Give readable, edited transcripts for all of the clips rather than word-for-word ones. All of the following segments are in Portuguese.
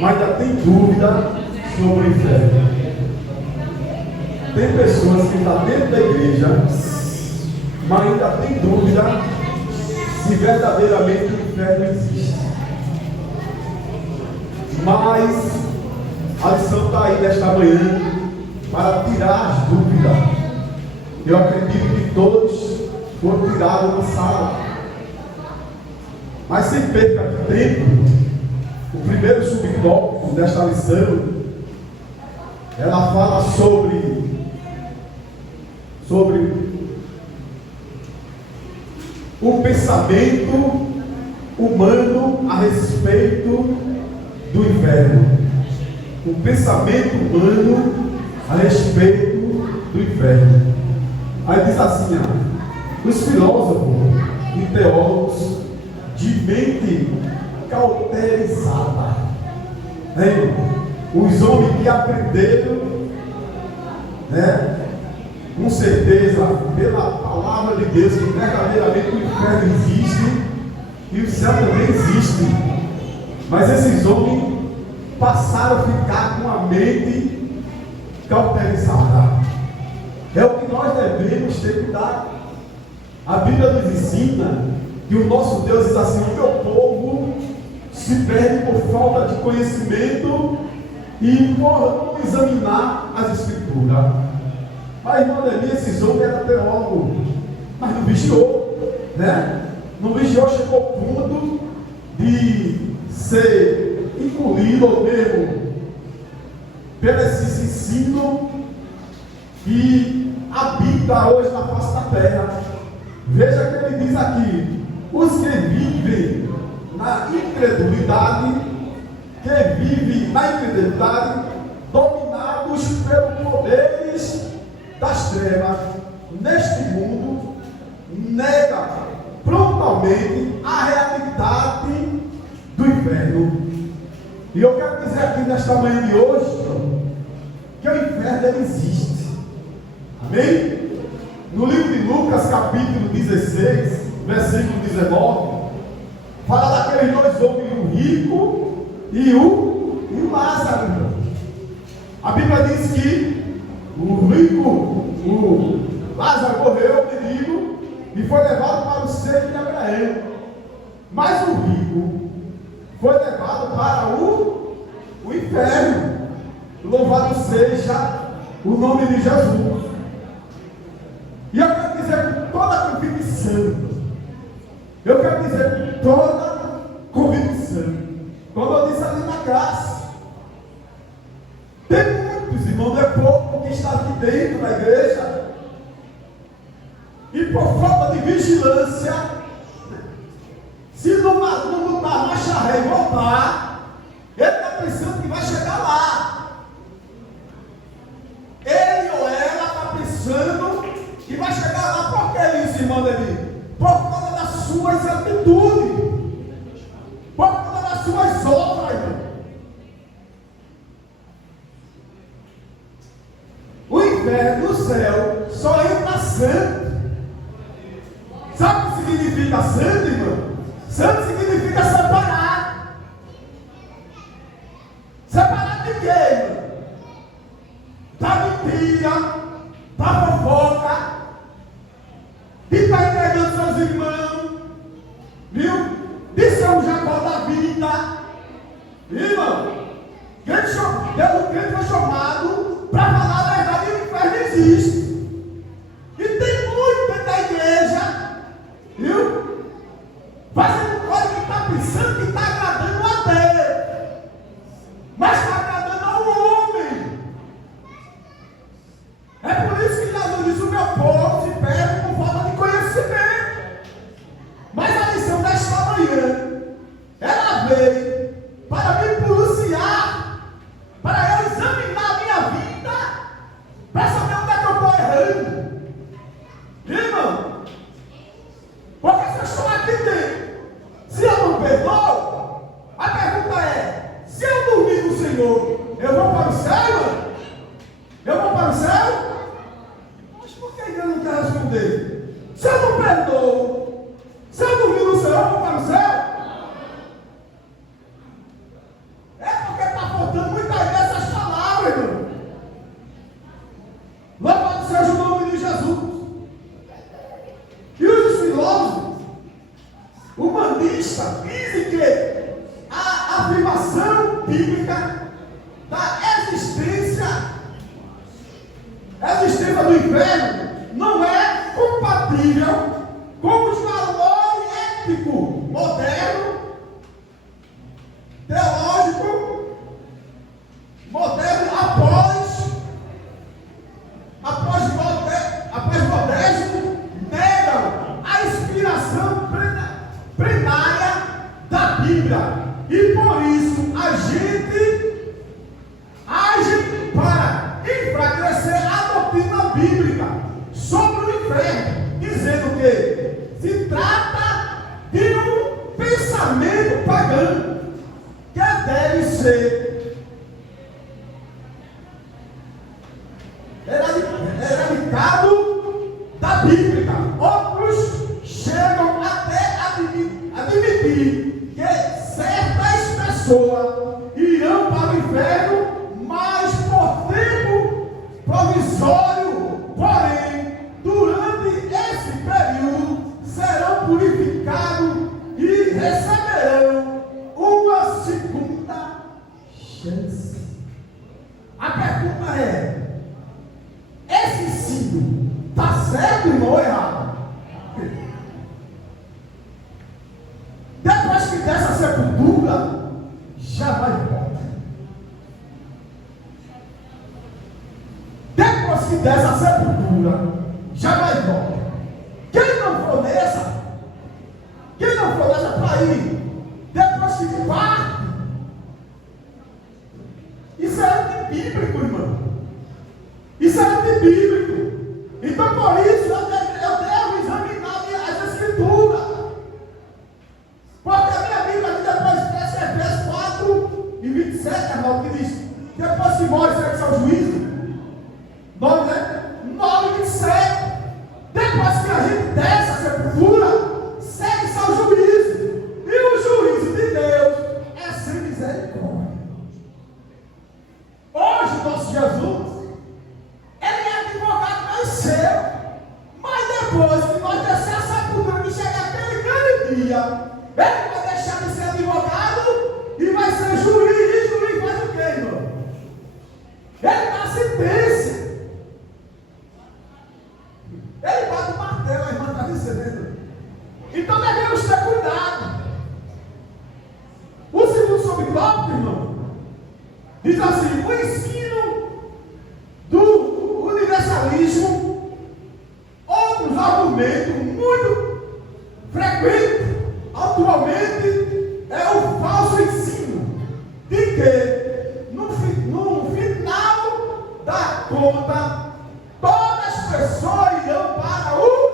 mas ainda tem dúvida sobre o inferno. Tem pessoas que estão dentro da igreja, mas ainda tem dúvida se verdadeiramente o inferno existe. Mas a lição está aí nesta manhã para tirar as dúvidas. Eu acredito que todos foram tirados na sala. Mas sem perca de tempo, o primeiro subtópico desta lição, ela fala sobre o pensamento humano a respeito do inferno. O pensamento humano a respeito do inferno. Aí diz assim, os filósofos e teólogos de mente cauterizada, os homens que aprenderam, com certeza, pela palavra de Deus, que verdadeiramente o inferno existe e o céu também existe. Mas esses homens passaram a ficar com a mente cauterizada. É o que nós devemos ter cuidado. A Bíblia nos ensina que o nosso Deus diz assim: o meu povo se perde por falta de conhecimento e por não examinar as Escrituras. Mas, irmão Neemias, esses homens eram teólogos, mas não vigiou, Não vigiou, chegou ao ponto de ser incluído ou mesmo pelo esse ensino que habita hoje na face da terra. Veja que ele diz aqui: os que vivem na incredulidade, dominados pelos poderes das trevas neste mundo, nega prontamente a realidade do inferno. E eu quero dizer aqui nesta manhã de hoje que o inferno ele existe. Amém? No livro de Lucas, capítulo 16, versículo 19, fala daqueles dois homens, o rico e o Lázaro. A Bíblia diz que o rico, o Lázaro morreu, o menino, e foi levado para o seio de Abraão. Mas o rico foi levado para o inferno. Louvado seja o nome de Jesus. E eu quero dizer com toda a convicção, como eu disse ali na classe, tem muitos, irmãos, não é pouco, que está aqui dentro da igreja, e por falta de vigilância, se não botar marcha ré e voltar, ele está pensando que vai chegar lá. Ele ou ela está pensando que vai chegar lá. Por que isso, irmão Davi? Por causa das suas atitudes, por causa das suas obras, irmão. O inferno do céu só entra santo. Sabe o que significa santo, irmão? Santo significa separar. Separar de quê, irmão? Da mentira, da fofoca, de estar entregando seus irmãos, viu? De ser um Jacó da vida, irmão. O crente foi chamado para falar a verdade, e o inferno existe. E tem muito dentro da igreja, viu? Fazendo coisa que está pensando que está agradando a Deus, mas está agradando ao homem. É por isso que Jesus diz: o meu povo se perde por falta de conhecimento. Mas a lição desta manhã, ela veio para me policiar, para eu examinar a minha vida, para saber onde é que eu estou errando. Irmão, porque se eu estou aqui dentro, se eu não perdoo, a pergunta é: se eu dormir com o Senhor, eu vou para o céu, irmão? Eu vou para o céu? Mas por que Deus não quer responder? Se eu não perdoo, se eu dormir no céu, eu vou para o céu? É porque bíblica da existência do inferno não é compatível com os valores éticos modernos, teológico, moderno, após moderno, negam a inspiração plenária da Bíblia. E por isso a gente age para enfraquecer a doutrina bíblica sobre o inferno, dizendo que se trata de um pensamento pagão que deve ser eradicado da Bíblia. Outros chegam até a admitir que certas pessoas irão para o inferno, mas por tempo provisório. Porém, durante esse período serão purificados e receberão uma segunda chance. A pergunta é: esse ensino está certo, irmão, ou errado? Depois que dessa sepultura, jamais volta. Depois que dessa sepultura, jamais volta. Quem não for nessa para ir, depois que parte, isso é antibíblico, irmão. Isso é antibíblico. Então, por isso, eu devo examinar as escrituras. Porque a minha Bíblia diz depois de Efésios 4 e 27, irmão, que diz: depois que morre, segue seu juízo. 9, né? 9 e 27. Depois que a gente desce a sepultura, segue seu juízo. E o juízo de Deus é sem misericórdia. Hoje, nosso Jesus, ele é advogado não seu. Mas depois que nós descer a sepultura, que chegar aquele grande dia, ele vai deixar de ser advogado e vai ser juiz. E juiz faz o quê, irmão? Ele dá sentença. Ele bate o martelo, a irmã está dizendo. Então devemos ter cuidado. O segundo subtópico, irmão, diz assim: o ensino do universalismo. Outros argumentos muito frequentes atualmente é o falso ensino de que no final da conta todas as pessoas irão para o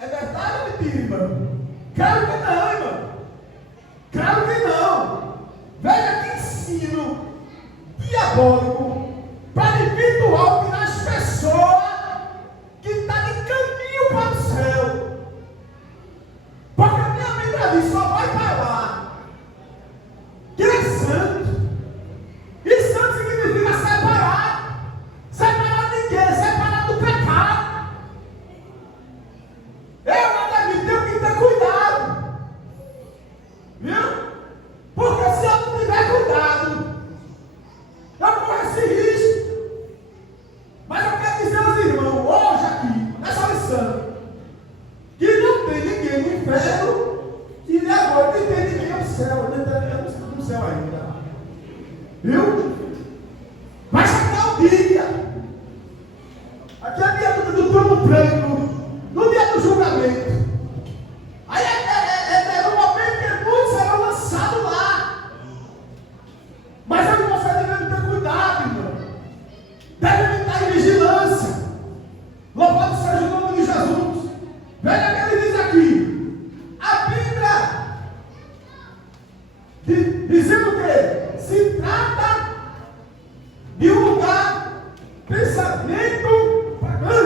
é verdade ou mentira, irmão? Claro que não, irmão. Claro que não. Veja que ensino diabólico para individual tirar as pessoas que estão de caminho para o céu. Porque a minha Bíblia diz: só vai para lá quem é santo. E santo significa separado. Separado de quê? Separado do pecado. Eu tenho que ter cuidado. Viu? Porque se eu não tiver cuidado, eu corro esse risco. Mas eu quero dizer aos irmãos, hoje aqui, nessa lição, que não tem ninguém no inferno e nem agora nem tem ninguém no céu. Eu não estou no céu ainda. Viu? Mas chegar o dia. Aqui é dia do trono branco, no dia do julgamento. Aí é no momento que muitos serão lançados lá. Mas eu e você devemos ter cuidado, irmão. Devemos estar em vigilância. Louvado seja o nome de Jesus. Veja o que ele diz aqui. A Bíblia dizendo que se trata de um lugar, pensamento pagão.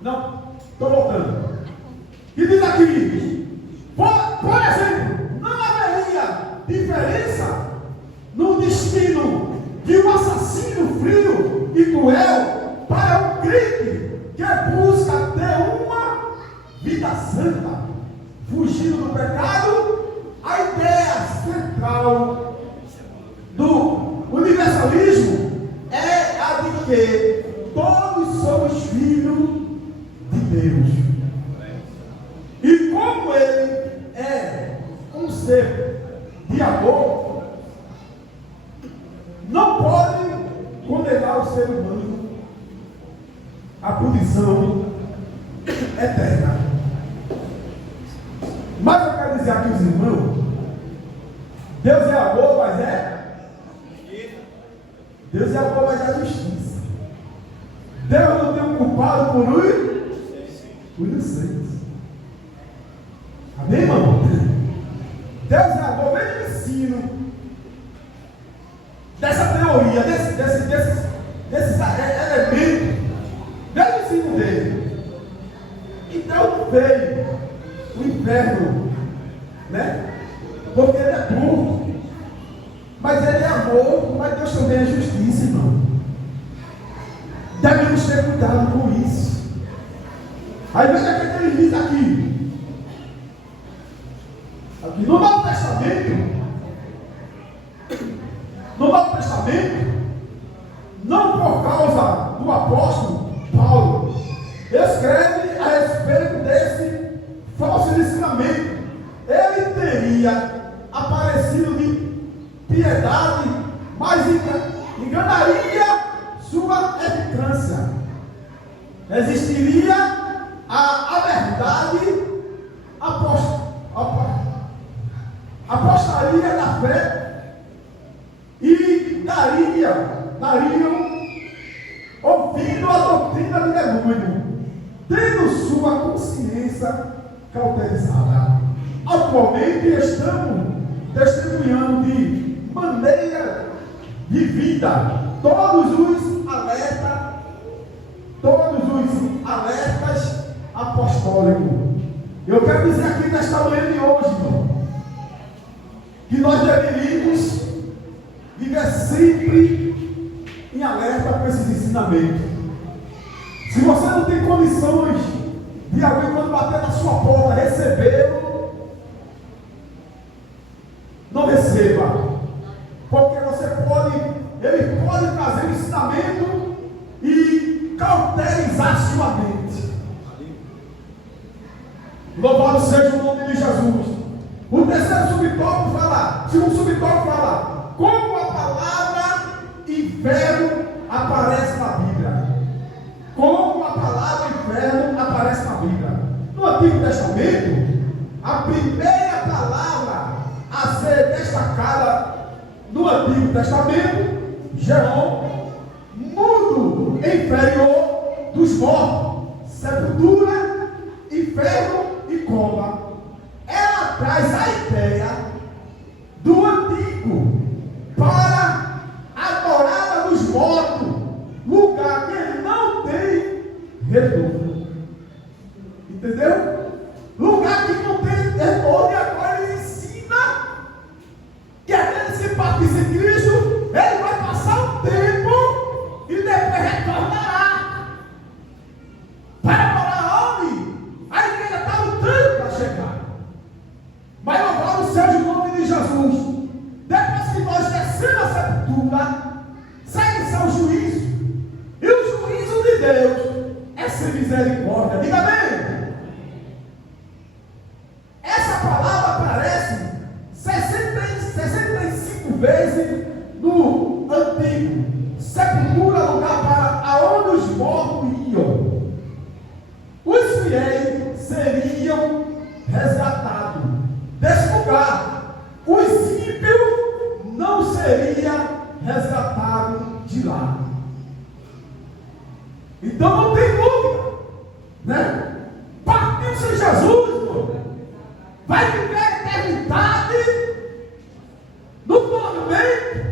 Não, estou voltando. E diz aqui, por exemplo, não haveria diferença no destino de um assassino frio e cruel para um crente que busca ter uma vida santa, fugindo do pecado, a ser de amor, não pode condenar o ser humano à punição eterna. Mas eu quero dizer aqui aos irmãos, Deus é amor, mas Deus é amor, mas é justiça. Deus não tem um culpado por inocentes. Amém, irmão? Deus é amor, vem no ensino dessa teoria, desses elementos, vem no ensino dele. Então veio o inferno, né? Porque ele é puro, mas ele é amor, mas Deus também é justiça, irmão. Devemos ter cuidado com isso. Aí veja o que ele diz aqui no Novo Testamento, não por causa do apóstolo Paulo, escreve a respeito desse falso ensinamento. Ele teria aparecido de piedade, mas enganaria sua eficácia. Existiria a verdade, apostaria na fé e dariam ouvindo a doutrina do demônio, tendo sua consciência cauterizada. Atualmente estamos testemunhando de maneira de vida todos os alertas apostólicos. Eu quero dizer aqui nesta manhã de hoje, irmão, que nós deveríamos viver sempre em alerta com esses ensinamentos. Se você não tem condições de alguém quando bater na sua porta recebê-lo, não receba, porque ele pode trazer um ensinamento e cauterizar sua mente. Louvado seja o nome de Jesus. O terceiro subtópico fala, segundo subtópico fala, como a palavra inferno aparece na Bíblia. Como a palavra inferno aparece na Bíblia. No Antigo Testamento, a primeira palavra a ser destacada no Antigo Testamento, Geol, mundo inferior dos mortos, sepultura, inferno e cova. Ela traz a ideia do antigo para a morada dos mortos, lugar que não tem retorno. Entendeu? Lugar que não tem retorno. E agora ele ensina que aquele que participa em Cristo, ele vai passar um tempo e depois retornará. Para onde? A igreja está lutando para chegar. Mas louvado seja o nome de Jesus. Depois que nós descemos a sepultura, segue-se ao juízo. E o juízo de Deus é sem misericórdia. Diga amém. Essa palavra aparece 65 vezes no Antigo. Sepultura, lugar para aonde os mortos iam. Os fiéis seriam resgatados desse lugar. Os ímpios não seriam resgatados de lá. Então não tem dúvida, né? Partiu sem Jesus, irmão, vai viver a eternidade no tormento,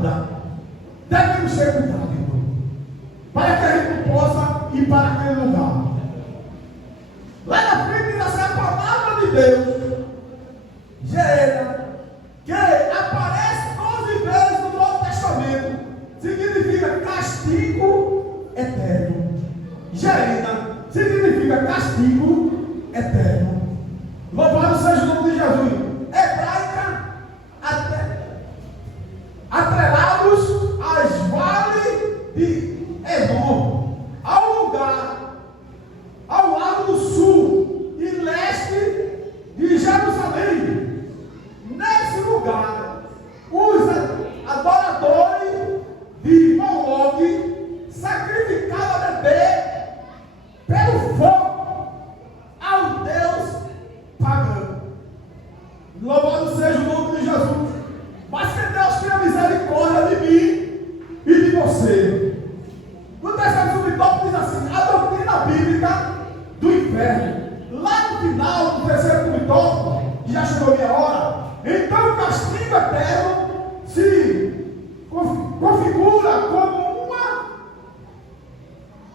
vida. Devemos ter cuidado, irmão, para que a gente não possa ir para aquele lugar. Lá na frente diz assim, a palavra de Deus, Gera, que aparece 12 vezes no Novo Testamento, significa castigo eterno. Gerena significa castigo eterno. Louvado seja o nome de Jesus. Hebraica, atrelados às vales de Edom, ao lugar, ao lado do sul e leste de Jerusalém. Nesse lugar, os adoradores de Moloque sacrificavam bebê pelo fogo ao Deus pagão. Louvado seja o nome de Jesus. Mas que Deus tenha misericórdia de mim e de você. No terceiro subtópico diz assim, a doutrina bíblica do inferno. Lá no final do terceiro subtópico, já chegou a minha hora, então o castigo eterno se configura como uma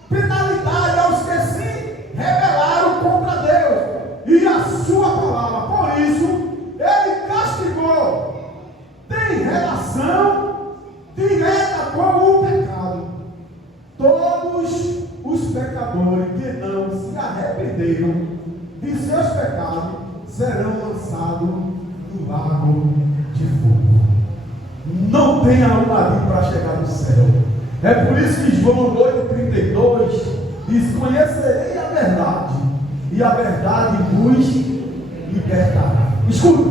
penalidade aos que se rebelaram contra Deus e a sua palavra. Por isso, ele castigou. Tem relação direta com o pecado. Todos os pecadores que não se arrependeram de seus pecados serão lançados no lago de fogo. Não tem arrumadinho para chegar no céu. É por isso que João 8,32 diz: conhecerei a verdade, e a verdade vos libertará. Escuta,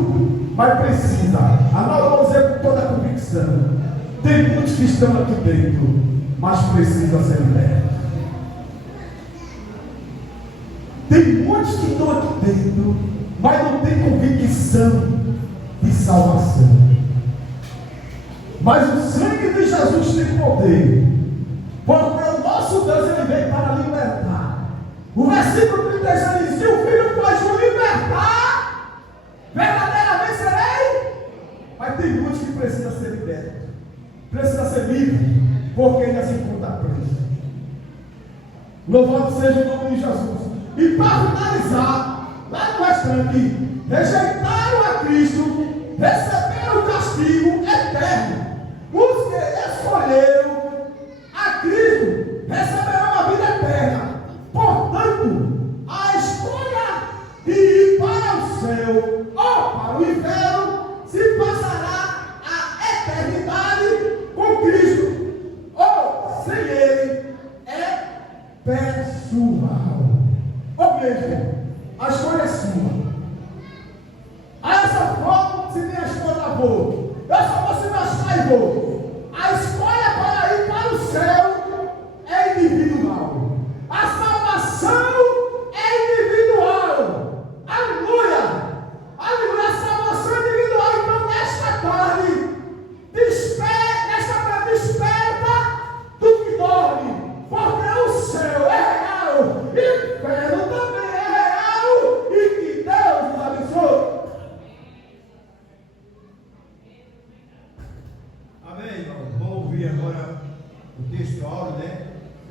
mas precisa, vamos dizer com toda a convicção, tem muitos que estão aqui dentro, mas precisam ser libertos. Tem muitos que estão aqui dentro, mas não tem convicção de salvação. Mas o sangue de Jesus tem poder, porque o nosso Deus, ele veio para libertar. O versículo 36 diz: se o Filho pode nos libertar, verdadeiramente serei. Mas tem muitos que precisam ser libertos, precisam ser livres, porque ainda se encontra preso. Louvado seja o nome de Jesus. E para finalizar, lá no restante, rejeitaram a Cristo, receberam o castigo eterno. Os que escolheram a Cristo receberão a vida eterna. Portanto, a escolha de ir para o céu ou para o inferno se passará a eternidade com Cristo, ou sem Ele, é pessoal. Ou mesmo, a escolha é sua. A essa forma, se minha escolha for, eu só vou se machucar e vou. A escolha para ir para o céu é individual. A salvação é individual. Aleluia! Aleluia! A salvação é individual. Então, nesta tarde, desperta do que dorme, porque o céu é real, e o inferno também é real, e que Deus nos abençoe. Amém, irmão. Vamos ouvir agora o texto áudio, né?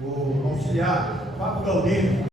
O auxiliar, Papo Galdino.